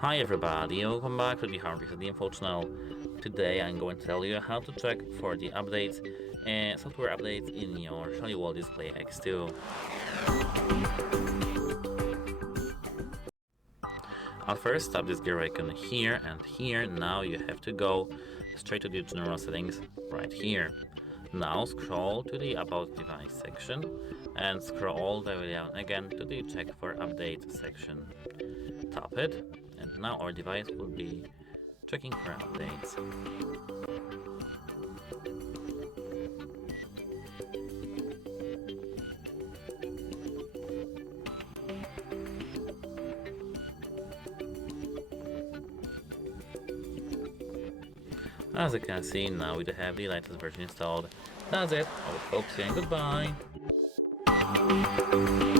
Hi everybody, welcome back to the HardReset.Info channel. Today I'm going to tell you how to check for the updates and software updates in your Shelly Wall Display X2. At first, tap this gear icon here and here. Now you have to go straight to the general settings right here. Now scroll to the About Device section and scroll all the way down again to the Check for Update section. Tap it, and now our device will be checking for updates. As you can see, now we have the latest version installed. That's it. I will hope to see you and goodbye.